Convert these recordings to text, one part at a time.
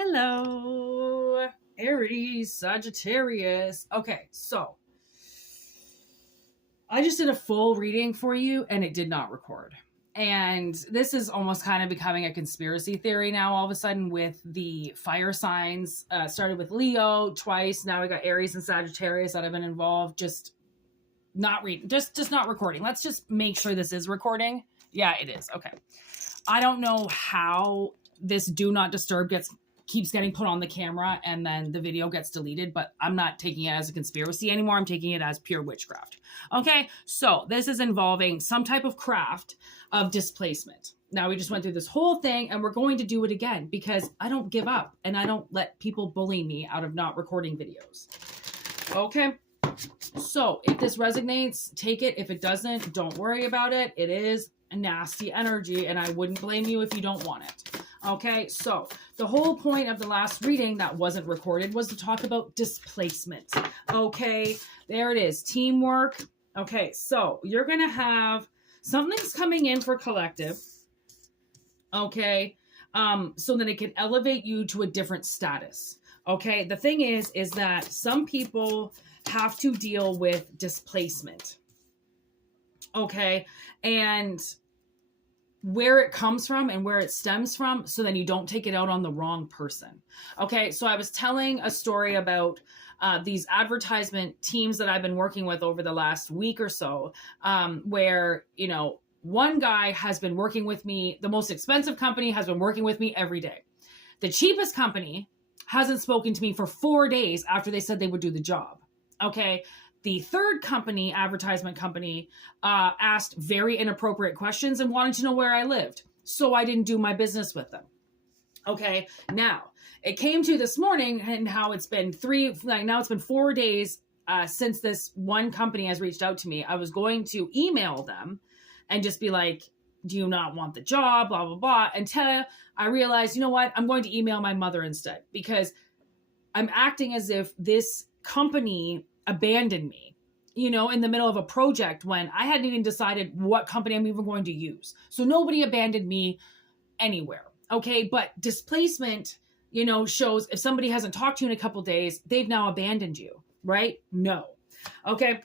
Hello, Aries, Sagittarius. Okay, so I just did a full reading for you and it did not record. And this is almost kind of becoming a conspiracy theory now all of a sudden with the fire signs. Started with Leo twice. Now we got Aries and Sagittarius that have been involved. Just not reading, just not recording. Let's just make sure this is recording. Yeah, it is. Okay. I don't know how this do not disturb keeps getting put on the camera and then the video gets deleted, but I'm not taking it as a conspiracy anymore. I'm taking it as pure witchcraft. Okay, so this is involving some type of craft of displacement. Now we just went through this whole thing and we're going to do it again because I don't give up and I don't let people bully me out of not recording videos. Okay, so if this resonates, take it. If it doesn't, don't worry about it. It is a nasty energy and I wouldn't blame you if you don't want it. Okay, so the whole point of the last reading that wasn't recorded was to talk about displacement. Okay, there it is. Teamwork. Okay, so you're going to have something's coming in for collective. Okay, so that it can elevate you to a different status. Okay, the thing is that some people have to deal with displacement. Okay, and where it comes from and where it stems from, so then you don't take it out on the wrong person. Okay, so I was telling a story about these advertisement teams that I've been working with over the last week or so, where, you know, one guy has been working with me, the most expensive company has been working with me every day. The cheapest company hasn't spoken to me for 4 days after they said they would do the job. Okay, the third company, advertisement company, asked very inappropriate questions and wanted to know where I lived. So I didn't do my business with them. Okay, now it came to this morning and how it's been now it's been 4 days since this one company has reached out to me. I was going to email them and just be like, do you not want the job, blah, blah, blah, until I realized, you know what, I'm going to email my mother instead because I'm acting as if this company abandoned me, you know, in the middle of a project when I hadn't even decided what company I'm even going to use. So nobody abandoned me anywhere. Okay. But displacement, you know, shows if somebody hasn't talked to you in a couple days, they've now abandoned you, right? No. Okay.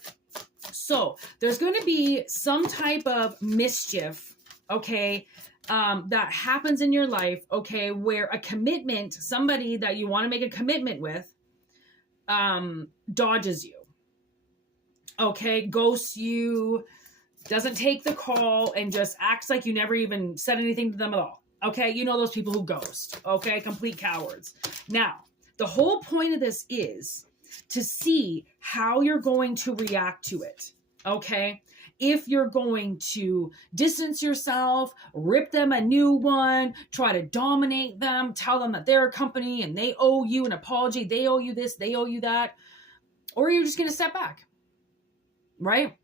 So there's going to be some type of mischief, okay, that happens in your life, okay, where a commitment, somebody that you want to make a commitment with, dodges you, okay, ghosts you, doesn't take the call, and just acts like you never even said anything to them at all. Okay, you know those people who ghost, okay, complete cowards. Now, the whole point of this is to see how you're going to react to it, okay? If you're going to distance yourself, rip them a new one, try to dominate them, tell them that they're a company and they owe you an apology, they owe you this, they owe you that, or you're just going to step back, right?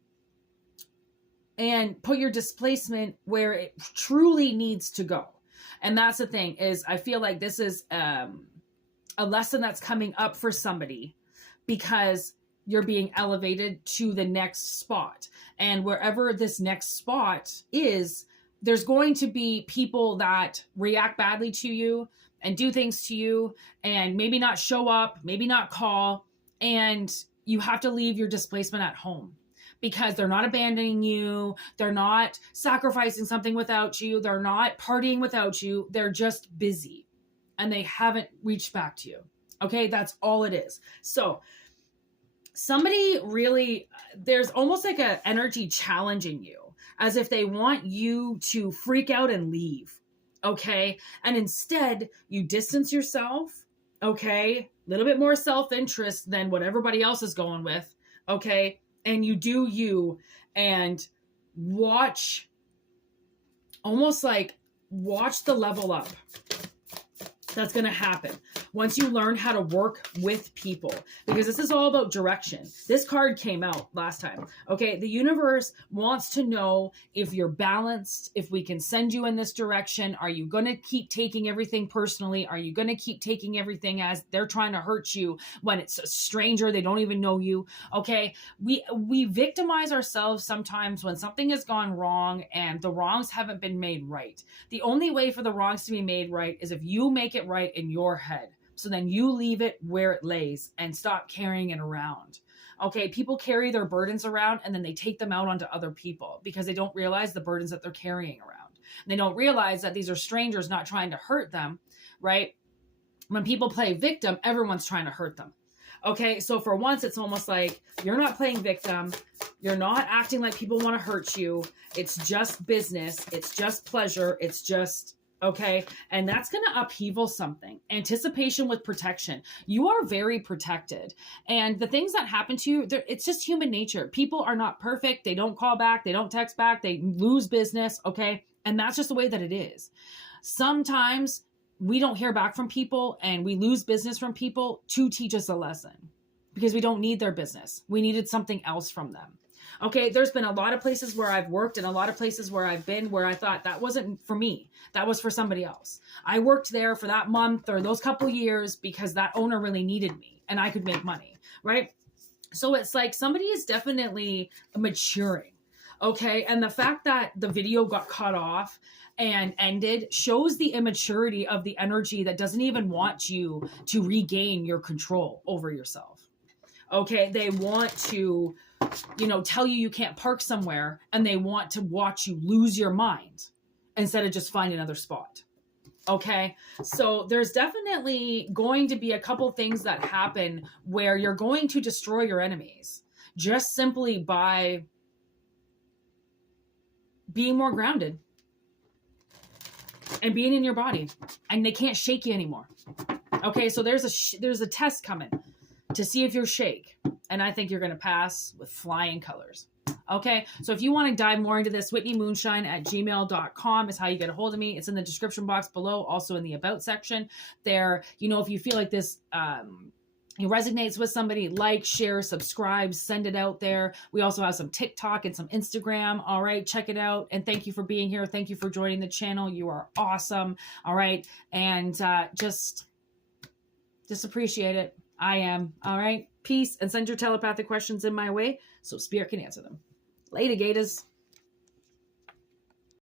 And put your displacement where it truly needs to go. And that's the thing is I feel like this is a lesson that's coming up for somebody because you're being elevated to the next spot. And wherever this next spot is, there's going to be people that react badly to you and do things to you and maybe not show up, maybe not call. And you have to leave your displacement at home because they're not abandoning you. They're not sacrificing something without you. They're not partying without you. They're just busy and they haven't reached back to you. Okay, that's all it is. So somebody really, there's almost like an energy challenging you as if they want you to freak out and leave. Okay. And instead you distance yourself. Okay. A little bit more self-interest than what everybody else is going with. Okay. And you do you and watch, almost like watch the level up that's going to happen. once you learn how to work with people, because this is all about direction. This card came out last time. Okay. The universe wants to know if you're balanced, if we can send you in this direction. Are you going to keep taking everything personally? Are you going to keep taking everything as they're trying to hurt you when it's a stranger? They don't even know you. Okay. We victimize ourselves sometimes when something has gone wrong and the wrongs haven't been made right. The only way for the wrongs to be made right is if you make it right in your head. So then you leave it where it lays and stop carrying it around. Okay, people carry their burdens around and then they take them out onto other people because they don't realize the burdens that they're carrying around. And they don't realize that these are strangers not trying to hurt them, right? When people play victim, everyone's trying to hurt them. Okay, so for once, it's almost like you're not playing victim. You're not acting like people want to hurt you. It's just business. It's just pleasure. It's just... Okay. And that's going to upheaval something. Anticipation with protection. You are very protected. And the things that happen to you, it's just human nature. People are not perfect. They don't call back. They don't text back. They lose business. Okay. And that's just the way that it is. Sometimes we don't hear back from people and we lose business from people to teach us a lesson because we don't need their business. We needed something else from them. Okay, there's been a lot of places where I've worked and a lot of places where I've been where I thought that wasn't for me. That was for somebody else. I worked there for that month or those couple years because that owner really needed me and I could make money, right? So it's like somebody is definitely maturing, okay? And the fact that the video got cut off and ended shows the immaturity of the energy that doesn't even want you to regain your control over yourself. Okay, they want to, tell you can't park somewhere and they want to watch you lose your mind instead of just find another spot. Okay, so there's definitely going to be a couple things that happen where you're going to destroy your enemies just simply by being more grounded and being in your body, and they can't shake you anymore. Okay, so there's a test coming to see if you're shake. And I think you're going to pass with flying colors. Okay. So if you want to dive more into this, whitneymoonshine@gmail.com is how you get a hold of me. It's in the description box below, also in the about section there. If you feel like this, it resonates with somebody, like, share, subscribe, send it out there. We also have some TikTok and some Instagram. All right. Check it out. And thank you for being here. Thank you for joining the channel. You are awesome. All right. And, just appreciate it. I am. All right. Peace, and send your telepathic questions in my way so Spirit can answer them. Later, Gators.